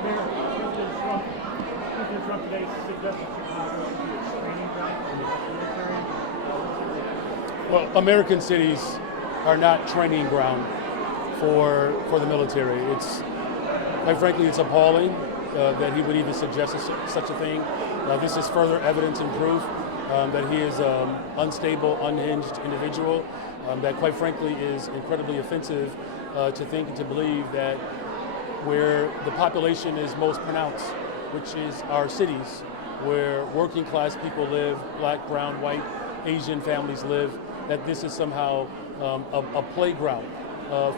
President Trump today suggested Chicago to be a training ground for the military. Well, American cities are not training ground for the military. It's, quite frankly, it's appalling that he would even suggest such a thing. This is further evidence and proof that he is an unstable, unhinged individual that, quite frankly, is incredibly offensive to think and to believe that where the population is most pronounced, which is our cities, where working class people live, black, brown, white, Asian families live, that this is somehow a playground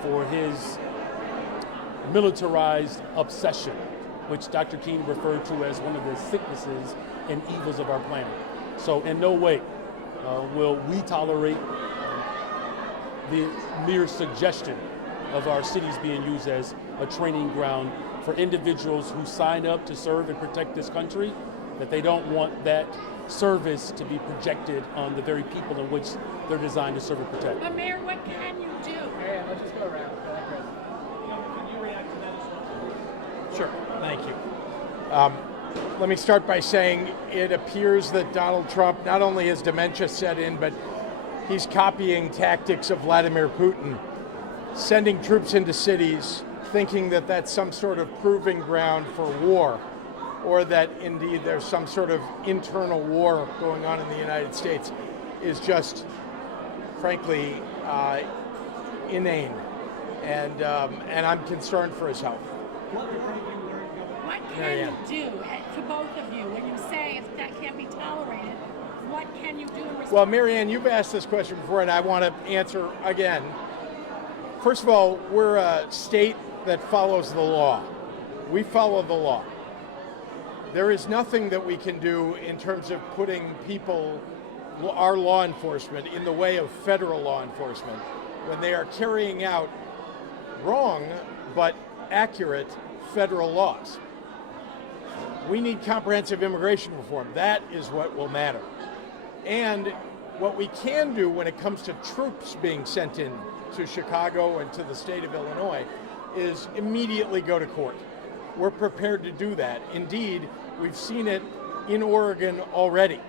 for his militarized obsession, which Dr. King referred to as one of the sicknesses and evils of our planet. So in no way will we tolerate the mere suggestion of our cities being used as a training ground for individuals who sign up to serve and protect this country, that they don't want that service to be projected on the very people in which they're designed to serve and protect. But Mayor, what can you do? Mayor, let's just go around. Can you react to that as well? Sure, thank you. Let me start by saying it appears that Donald Trump not only has dementia set in, but he's copying tactics of Vladimir Putin, sending troops into cities, thinking that that's some sort of proving ground for war, or that indeed there's some sort of internal war going on in the United States, is just, frankly, inane. And I'm concerned for his health. What can you do to both of you when you say if that can't be tolerated? What can you do in response? Well, Marianne, you've asked this question before, and I want to answer again. First of all, we're a state that follows the law. We follow the law. There is nothing that we can do in terms of putting people, our law enforcement, in the way of federal law enforcement when they are carrying out wrong but accurate federal laws. We need comprehensive immigration reform. That is what will matter. And what we can do when it comes to troops being sent in to Chicago and to the state of Illinois is immediately go to court. We're prepared to do that. Indeed, we've seen it in Oregon already.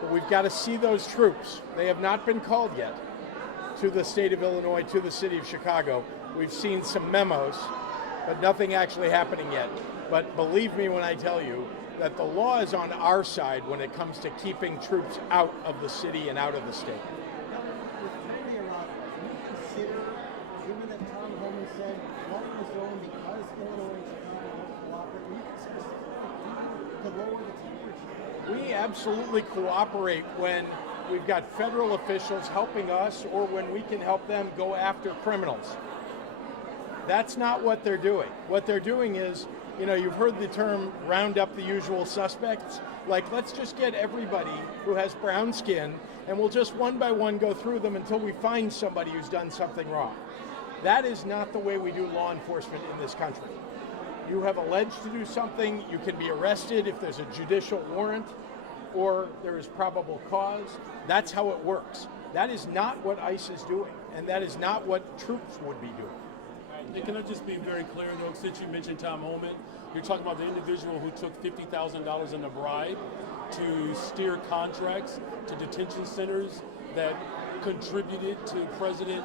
But we've got to see those troops. They have not been called yet to the state of Illinois, to the city of Chicago. We've seen some memos, but nothing actually happening yet. But believe me when I tell you that the law is on our side when it comes to keeping troops out of the city and out of the state. With Kennedy arrival, can you consider, given that Tom Homan said what was doing because Illinois and Chicago won't cooperate, can you consider something to lower the temperature? We absolutely cooperate when we've got federal officials helping us or when we can help them go after criminals. That's not what they're doing. What they're doing is, you know, you've heard the term round up the usual suspects. Like, let's just get everybody who has brown skin and we'll just one by one go through them until we find somebody who's done something wrong. That is not the way we do law enforcement in this country. You have alleged to do something, you can be arrested if there's a judicial warrant or there is probable cause. That's how it works. That is not what ICE is doing, and that is not what troops would be doing. Can I just be very clear, though, since you mentioned Tom Homan, you're talking about the individual who took $50,000 in a bribe to steer contracts to detention centers that contributed to President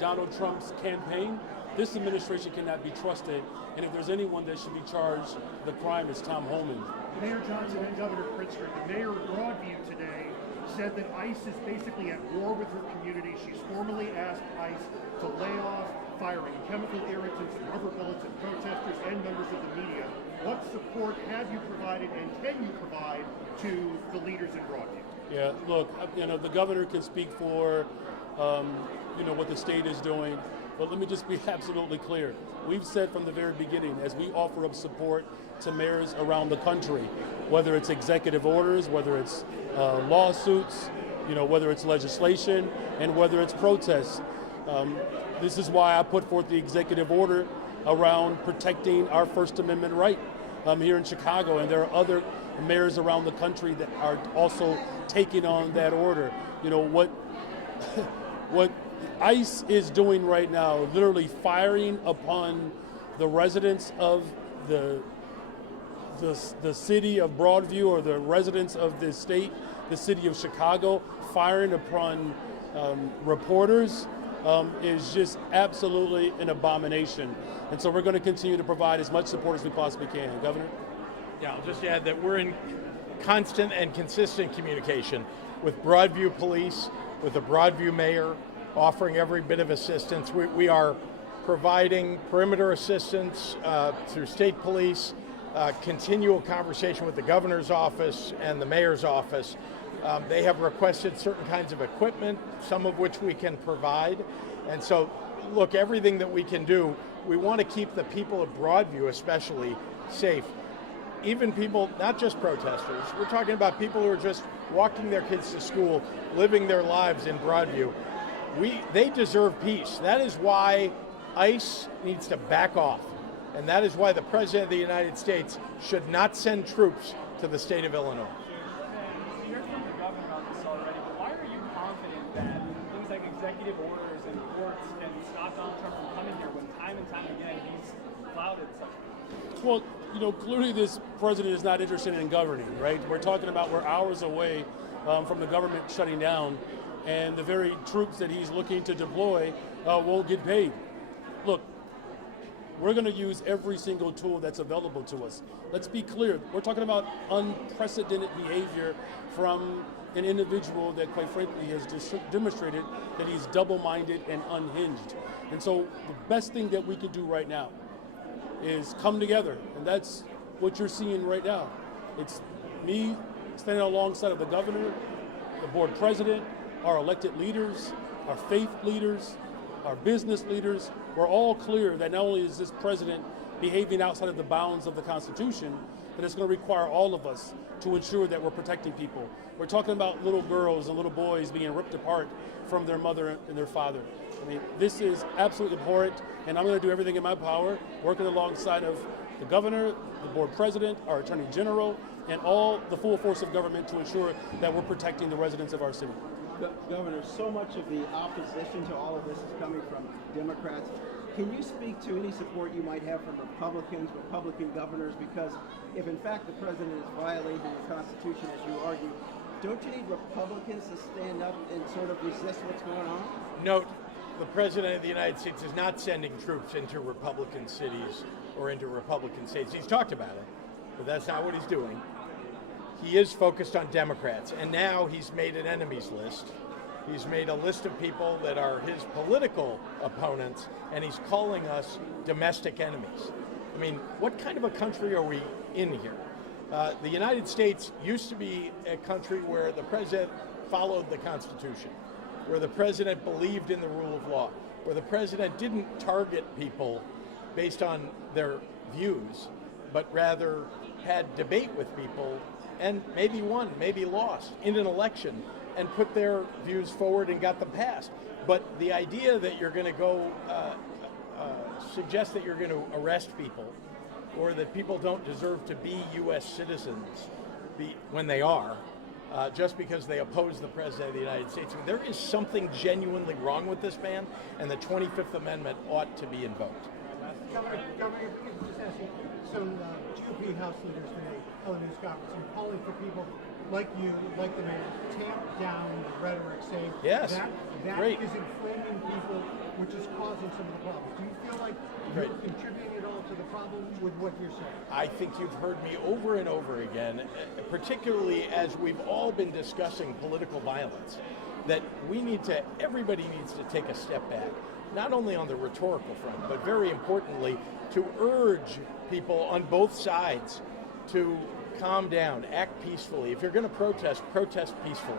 Donald Trump's campaign. This administration cannot be trusted, and if there's anyone that should be charged, the crime is Tom Homan. Mayor Johnson and Governor Pritzker, the mayor of Broadview today said that ICE is basically at war with her community. She's formally asked ICE to lay off firing chemical irritants, rubber bullets at protesters and members of the media. What support have you provided and can you provide to the leaders in Broadview? Yeah, look, you know, the governor can speak for, you know, what the state is doing, but let me just be absolutely clear. We've said from the very beginning, as we offer up support to mayors around the country, whether it's executive orders, whether it's lawsuits, you know, whether it's legislation, and whether it's protests. This is why I put forth the executive order around protecting our First Amendment right here in Chicago, and there are other mayors around the country that are also taking on that order. You know, what ICE is doing right now, literally firing upon the residents of the city of Broadview or the residents of the state, the city of Chicago, firing upon reporters is just absolutely an abomination. And so we're going to continue to provide as much support as we possibly can. Governor? Yeah, I'll just add that we're in constant and consistent communication with Broadview Police, with the Broadview Mayor, offering every bit of assistance. We are providing perimeter assistance through state police, continual conversation with the governor's office and the mayor's office. They have requested certain kinds of equipment, some of which we can provide. And so, look, everything that we can do, we want to keep the people of Broadview especially safe. Even people, not just protesters, we're talking about people who are just walking their kids to school, living their lives in Broadview. They deserve peace. That is why ICE needs to back off. And that is why the President of the United States should not send troops to the state of Illinois. You heard from the governor on this already, but why are you confident that things like executive orders and courts can stop Donald Trump from coming here when time and time again he's flouted such things? Well, clearly this president is not interested in governing, right? We're talking about we're hours away from the government shutting down, and the very troops that he's looking to deploy won't get paid. Look, we're going to use every single tool that's available to us. Let's be clear. We're talking about unprecedented behavior from an individual that, quite frankly, has just demonstrated that he's double-minded and unhinged. And so the best thing that we could do right now is come together, and that's what you're seeing right now. It's me standing alongside of the governor, the board president, our elected leaders, our faith leaders, our business leaders. We're all clear that not only is this president behaving outside of the bounds of the Constitution, but it's going to require all of us to ensure that we're protecting people. We're talking about little girls and little boys being ripped apart from their mother and their father. I mean, this is absolutely abhorrent, and I'm going to do everything in my power, working alongside of the governor, the board president, our attorney general, and all the full force of government to ensure that we're protecting the residents of our city. Governor, so much of the opposition to all of this is coming from Democrats. Can you speak to any support you might have from Republicans, Republican governors? Because if in fact the president is violating the Constitution, as you argue, don't you need Republicans to stand up and sort of resist what's going on? Note, the President of the United States is not sending troops into Republican cities or into Republican states. He's talked about it, but that's not what he's doing. He is focused on Democrats, and now he's made an enemies list. He's made a list of people that are his political opponents, and he's calling us domestic enemies. I mean, what kind of a country are we in here? The United States used to be a country where the president followed the Constitution, where the president believed in the rule of law, where the president didn't target people based on their views, but rather had debate with people and maybe won, maybe lost in an election and put their views forward and got them passed. But the idea that you're going to go suggest that you're going to arrest people or that people don't deserve to be U.S. citizens when they are, just because they oppose the President of the United States. I mean, there is something genuinely wrong with this man, and the 25th Amendment ought to be invoked. Governor, if we could just ask you, some GOP House leaders today held a news conference and calling for people like you, like the mayor, to tamp down the rhetoric, saying Yes, that great. is inflaming people, which is causing some of the problems. Do you feel like Great. you're contributing at all to the problem with what you're saying? I think you've heard me over and over again, particularly as we've all been discussing political violence, that everybody needs to take a step back, not only on the rhetorical front, but very importantly, to urge people on both sides to calm down, act peacefully. If you're going to protest, protest peacefully.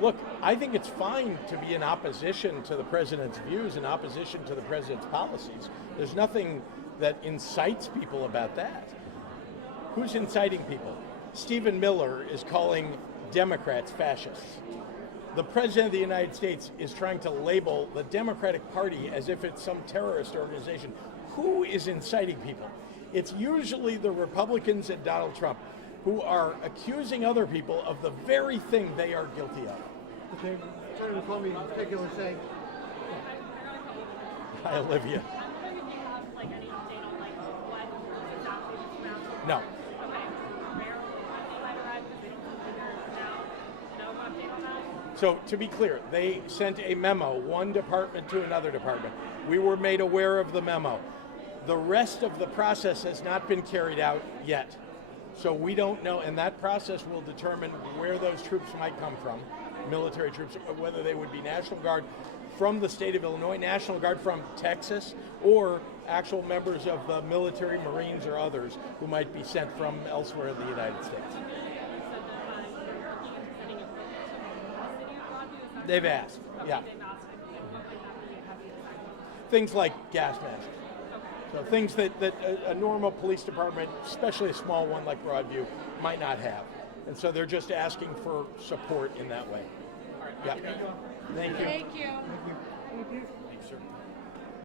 Look, I think it's fine to be in opposition to the president's views, in opposition to the president's policies. There's nothing that incites people about that. Who's inciting people? Stephen Miller is calling Democrats fascists. The President of the United States is trying to label the Democratic Party as if it's some terrorist organization. Who is inciting people? It's usually the Republicans and Donald Trump who are accusing other people of the very thing they are guilty of. Okay, Senator Comey in particular saying, Hi, Olivia. I don't know if you have like any update on like what is out No. Okay. Where will the letter arrive? Because they don't figure now. No update on that? So to be clear, they sent a memo, one department to another department. We were made aware of the memo. The rest of the process has not been carried out yet. So we don't know, and that process will determine where those troops might come from, military troops, whether they would be National Guard from the state of Illinois, National Guard from Texas, or actual members of the military, Marines, or others who might be sent from elsewhere in the United States. So you're looking into sending a to the city of Broadview? Is that They've asked, Okay, yeah. they've asked. And what might that be? Have you decided? Things like gas masks. Okay. So things that a normal police department, especially a small one like Broadview, might not have. And so they're just asking for support in that way. All right, Yeah. thank you. Thank you. Thank you. Thank you.